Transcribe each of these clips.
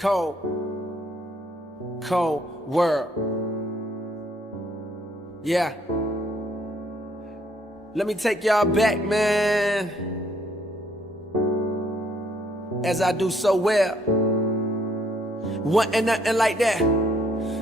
Cold world. Yeah. Let me take y'all back, man, as I do so well. Wasn't nothing like that.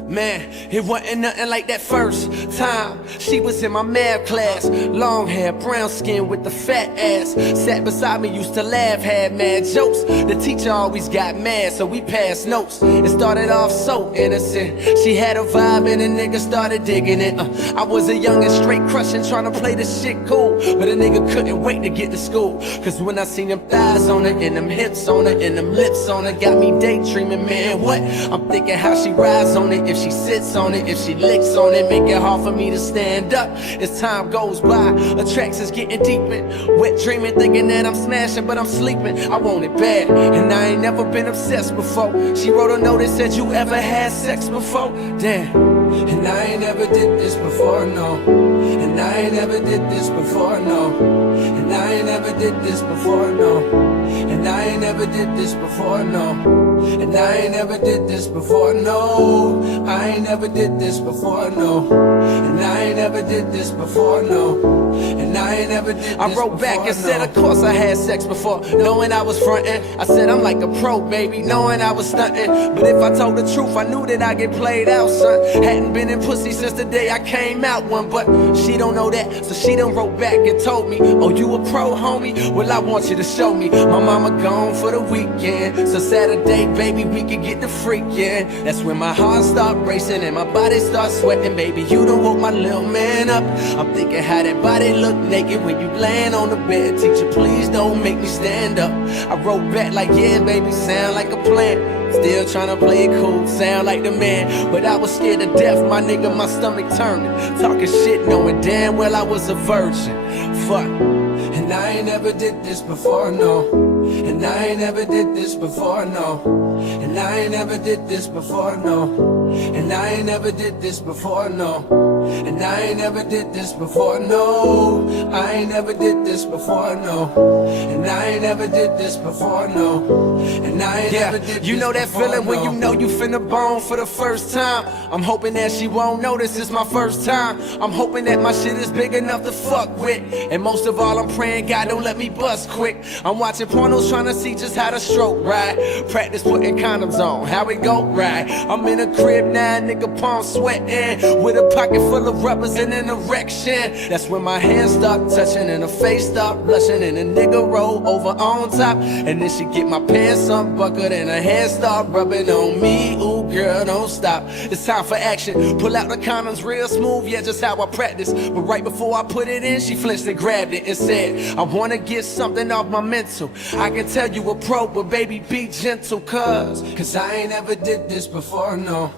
Man, it wasn't nothing like that first time she was in my math class. Long hair, brown skin with the fat ass. Sat beside me, used to laugh, had mad jokes. The teacher always got mad, so we passed notes. It started off so innocent. She had a vibe and a nigga started digging it. I was a young and straight crushing, trying to play this shit cool. But a nigga couldn't wait to get to school. Cause when I seen them thighs on her, and them hips on her, and them lips on her, got me daydreaming, man, what? I'm thinking how she rides on it, if she sits on it, if she licks on it, make it hard for me to stand up. As time goes by, attractions getting deeper. Wet dreaming, thinking that I'm smashing, but I'm sleeping. I want it bad, and I ain't never been obsessed before. She wrote a note that said, you ever had sex before? Damn, and I ain't never did this before, no. And I ain't never did this before, no. And I ain't never did this before, no. And I ain't never did this before, no. And I ain't never did this before, no. I ain't never did this before, no. And I ain't never did this before, no. And I ain't never did this before, I wrote back and said, of course I had sex before, knowing I was frontin'. I said I'm like a pro, baby, knowing I was stuntin'. But if I told the truth, I knew that I'd get played out, son. Hadn't been in pussy since the day I came out one. But she don't know that, so she done wrote back and told me, oh, you a pro, homie? Well, I want you to show me. My mama gone for the weekend, so Saturday, baby, we can get the freakin'. That's when my heart start racing and my body start sweating. Baby, you done woke my little man up. I'm thinking how that body look naked when you laying on the bed. Teacher, please don't make me stand up. I wrote back like, yeah, baby, sound like a plan. Still tryna play it cool, sound like the man. But I was scared to death, my nigga, my stomach turning. Talking shit, knowing damn well I was a virgin. Fuck. And I ain't never did this before, no. And I ain't never did this before, no. And I ain't never did this before, no. And I ain't never did this before, no. And I ain't never did this before, no. I ain't never did this before, no. And I ain't never did this before, no. And I ain't never did this. You know that feeling when you know you finna bone for the first time. I'm hoping that she won't know this is my first time. I'm hoping that my shit is big enough to fuck with. And most of all, I'm praying God don't let me bust quick. I'm watching pornos trying to see just how to stroke right. Practice putting condoms on, how it go right. I'm in a crib now, nigga, palm sweating, with a pocket full of rubbers and an erection. That's when my hands start touching and her face start blushing, and a nigga roll over on top. And then she get my pants unbuckled and her hands start rubbing on me. Ooh, girl, don't stop. It's time for action. Pull out the condoms real smooth, yeah, just how I practice. But right before I put it in, she flinched and grabbed it and said, I wanna get something off my mental. I can tell you a pro, but baby, be gentle, cause I ain't ever did this before, no.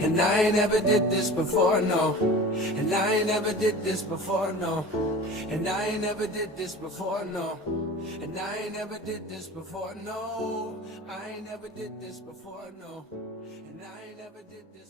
And I ain't never did this before, no. And I ain't never did this before, no. And I ain't never did this before, no. And I ain't never did this before, no. I ain't never did this before, no. And I ain't never did this.